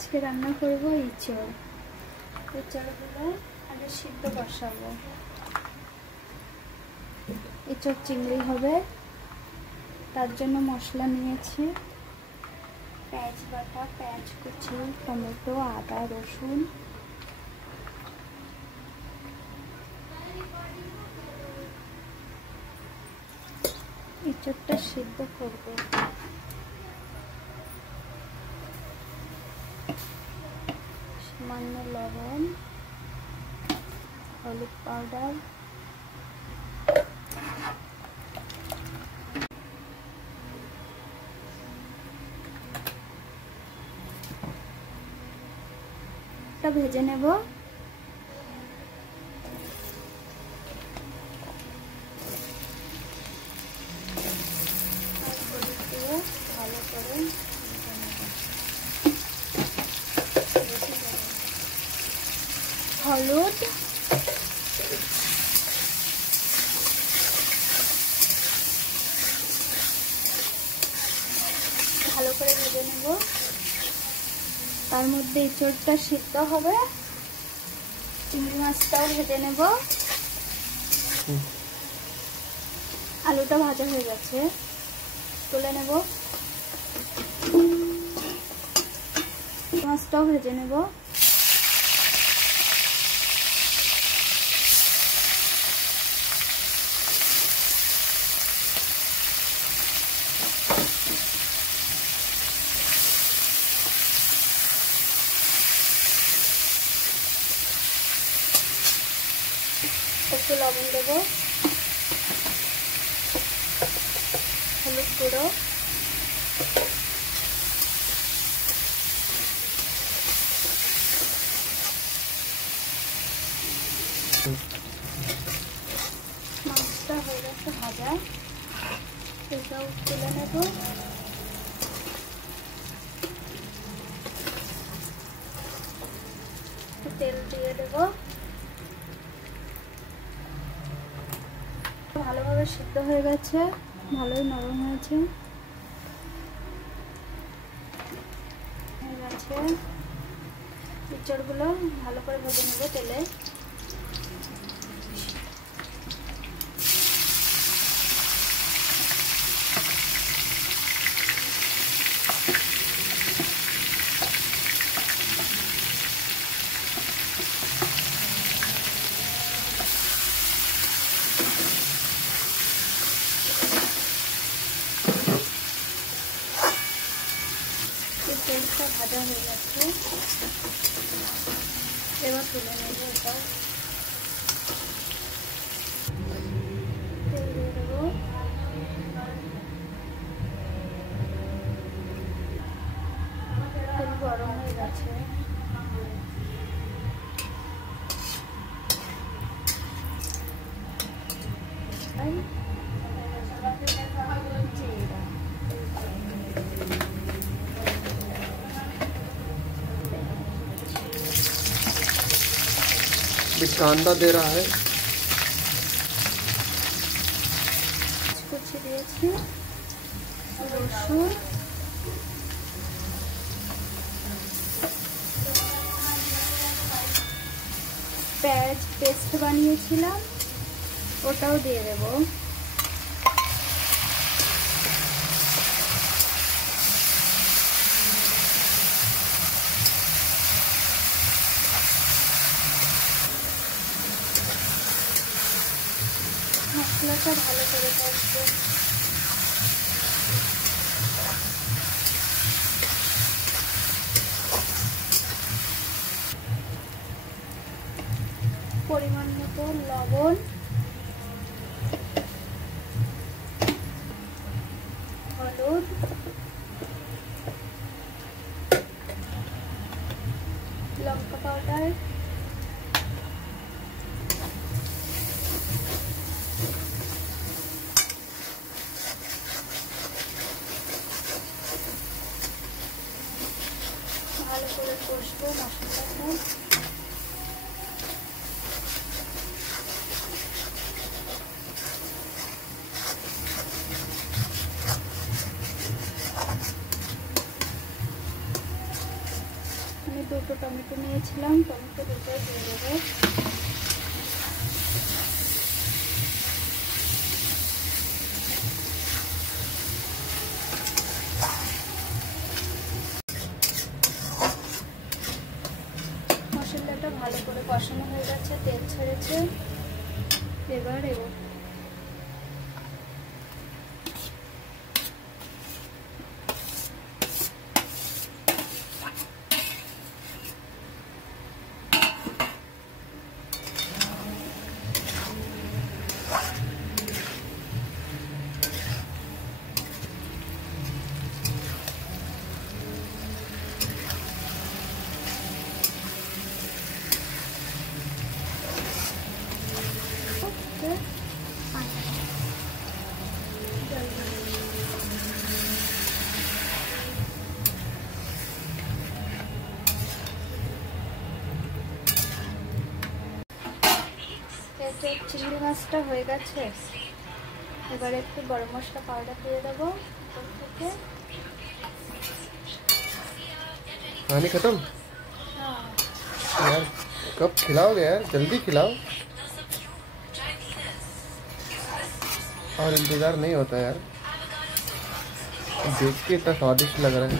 আজকে রান্না করব ইঁচড়। ইঁচড়গুলো আগে সিদ্ধ বসাবো। ইঁচড় চিংড়ি হবে, তার জন্য মশলা নিয়েছি পেঁয়াজ বাটা, পেঁয়াজ কুচি, টমেটো, আদা, রসুন। ইঁচড়টা সিদ্ধ করবো। সামান্য লবণ, হলুদ পাউডার, ভেজে নেব। ভালো করে হলুদ, ভালো করে ভেজে নেব। তার মধ্যে ইঁচড়টা সিদ্ধ হবে, চিংড়ি মাছটাও ভেজে নেব। আলুটা ভাজা হয়ে গেছে, তুলে নেব। মাছটাও ভেজে নেব। একটু লবণ দেব, হলুদ গুঁড়ো, মাছটা হয়ে গেছে ভাজা, এটাও তুলে নেব। তেল দিয়ে দেব। ভালোভাবে সিদ্ধ হয়ে গেছে, ভালোই নরম হয়েছে। ইঁচড়গুলো ভালো করে ভেজে নেব তেলে। তেলটা ভাজা হয়ে গেছে, এবার তুলে নেব। এটাও তেল দিয়ে দেবো। তেল গরম হয়ে গেছে, कांदा दे रहा है, कुछ दिएছি, রসুন, পেঁয়াজ পেস্ট বানিয়েছিলাম ওটাও দিয়ে দেব। মশলাটা ভালো করে ভাজবো। পরিমাণ মতো লবণ, হলুদ, লঙ্কা পাউডার, ভালো করে কষবো মশলাটা। এখানে দুটো টমেটো নিয়েছিলাম, টমেটো দুটো দিয়ে দেবো। মশলাটা ভালো করে কষানো হয়ে গেছে, তেল ছেড়েছে। এবার চিংড়ি মাছটা হয়ে গেছে। এবারে একটু গরম মশলা পাউডার দিয়ে দেবো উপর থেকে। पानी खत्म यार, कब खिलाओगे यार, जल्दी खिलाओ। और इंतजार नहीं होता यार, देख के इतना स्वादिष्ट लग रहा है।